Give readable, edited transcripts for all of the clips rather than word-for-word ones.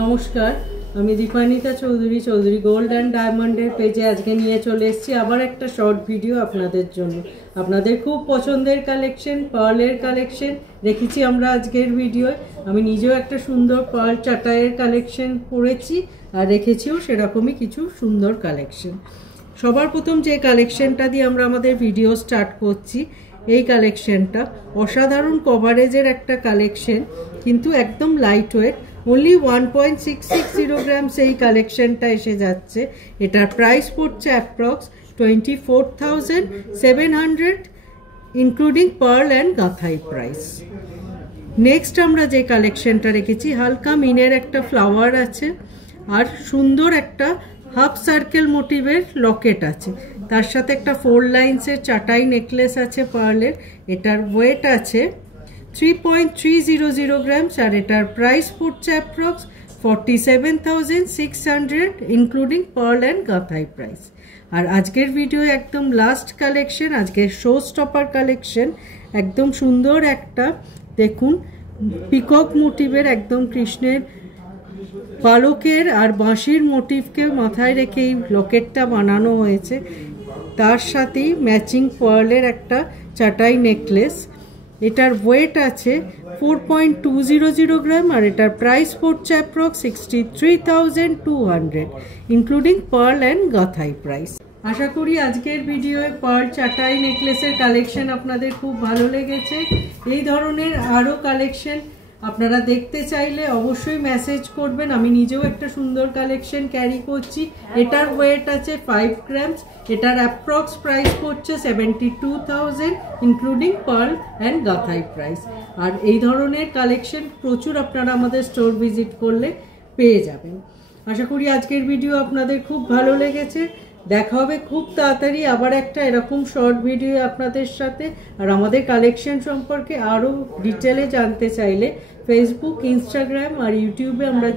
নমস্কার, আমি Dipanita Chowdhury Chowdhury gold and ডায়মন্ডের পেজে আজকে নিয়ে চলে এসেছি আবার একটা শর্ট ভিডিও আপনাদের জন্য। আপনাদের খুব পছন্দের কালেকশন, পার্লের কালেকশন রেখেছি আমরা আজকের ভিডিওয়। আমি নিজেও একটা সুন্দর পার্ল চাটাইয়ের কালেকশন পরেছি আর রেখেছিও সেরকমই কিছু সুন্দর কালেকশন। সবার প্রথম যে কালেকশনটা দিয়ে আমরা আমাদের ভিডিও স্টার্ট করছি, এই কালেকশনটা অসাধারণ কভারেজের একটা কালেকশন, কিন্তু একদম লাইট ওয়েট। only 1.660 গ্রামস এই কালেকশনটা এসে যাচ্ছে। এটার প্রাইস পড়ছে অ্যাপ্রক্স 24,700 ইনক্লুডিং পার্ল অ্যান্ড গাঁথাই প্রাইস। নেক্সট আমরা যে কালেকশনটা রেখেছি, হালকা মিনের একটা ফ্লাওয়ার আছে আর সুন্দর একটা হাফ সার্কেল মোটিভের লকেট আছে, তার সাথে একটা 4 লাইন্সের চাটাই নেকলেস আছে পার্লের। এটার ওয়েট আছে 3.300 গ্রামস আর এটার প্রাইস পড়ছে অ্যাপ্রক্স 47,600 ইনক্লুডিং পার্ল অ্যান্ড গাঁথাই প্রাইস। আর আজকের ভিডিও একদম লাস্ট কালেকশন, আজকের শো স্টপার কালেকশন। একদম সুন্দর একটা দেখুন পিকক মোটিভের, একদম কৃষ্ণের পালকের আর বাঁশির মোটিভকে মাথায় রেখে এই লকেটটা বানানো হয়েছে। তার সাথেই ম্যাচিং পার্লের একটা চাটাই নেকলেস। এটার ওয়েট আছে 4.200 গ্রাম আর এটার প্রাইস পড়ছে অ্যাপ্রক্স 63,200 ইনক্লুডিং পার্ল অ্যান্ড গাঁথাই প্রাইস। আশা করি আজকের ভিডিওয়ে পার্ল চাটাই নেকলেসের কালেকশন আপনাদের খুব ভালো লেগেছে। এই ধরনের আরও কালেকশন আপনারা দেখতে চাইলে অবশ্যই মেসেজ করবেন। আমি নিজেও একটা সুন্দর কালেকশন ক্যারি করছি। এটার ওয়েট আছে 5 গ্রামস। এটার অ্যাপ্রক্স প্রাইস পড়ছে 72,000 ইনক্লুডিং পার্ল অ্যান্ড গাঁথাই প্রাইস। আর এই ধরনের কালেকশন প্রচুর আপনারা আমাদের স্টোর ভিজিট করলে পেয়ে যাবেন। আশা করি আজকের ভিডিও আপনাদের খুব ভালো লেগেছে। দেখা হবে খুব তাড়াতাড়ি আবার একটা এরকম শর্ট ভিডিও আপনাদের সাথে। আর আমাদের কালেকশন সম্পর্কে আরও ডিটেলে জানতে চাইলে ফেসবুক, ইনস্টাগ্রাম আর ইউটিউবে আমরা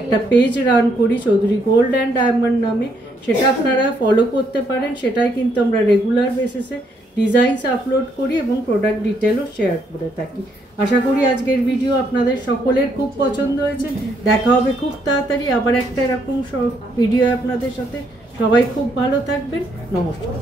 একটা পেজ রান করি চৌধুরী গোল্ড অ্যান্ড ডায়মন্ড নামে, সেটা আপনারা ফলো করতে পারেন। সেটাই কিন্তু আমরা রেগুলার বেসিসে ডিজাইনস আপলোড করি এবং প্রোডাক্ট ডিটেলও শেয়ার করে থাকি। আশা করি আজকের ভিডিও আপনাদের সকলের খুব পছন্দ হয়েছে। দেখা হবে খুব তাড়াতাড়ি আবার একটা এরকম ভিডিও আপনাদের সাথে। সবাই খুব ভালো থাকবেন। নমস্কার।